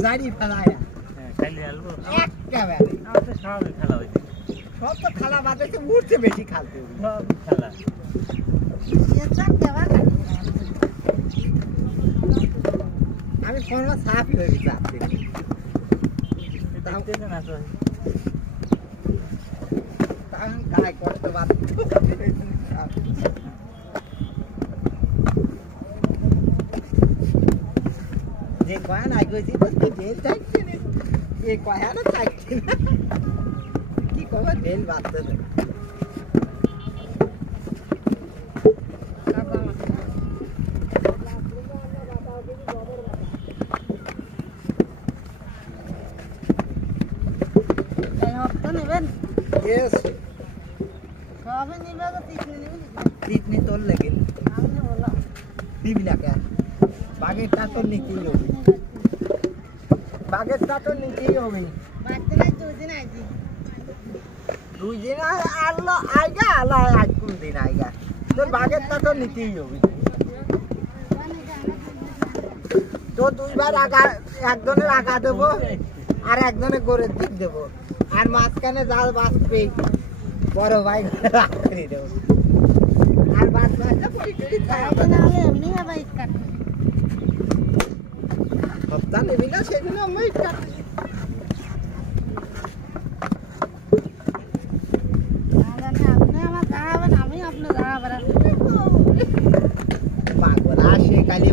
জারি ফেলায়া খালি আলবো একেবারে আমাদের সব খেলা হইছে সব তো খেলা বাদে তো উঠছে বেশি খেলতে সব খেলা আমি কোনো সাফ হয়ে গেছি আপনি দেখতেছেন না তো তখন গায়ে করতে বাধ্য যে কয়া নাই গেছি তো ঢেল থাকছে না এ কয়া না থাকছে না কি কবে ঢেল বাঁধতে कितनी तोल लेकिन क्या बागेटा तो नीचे ही होगी बागेटा तो नीचे ही होगी दो दिन आलो आएगा आला आज कुछ दिन आएगा तो बागेटा तो नीचे ही होगी तो दुई बार आगा एक दोने आगा देबो আর একজনে করে দিক দেব আর মাঝখানে জাল বাঁচবে বড় ভাই রাখতে দেব আর বাদ বাদটা পরিচয় থাকে না হলে এমনি ভাই কাট সপ্তাহ নেবি না সেদিন আমি কাট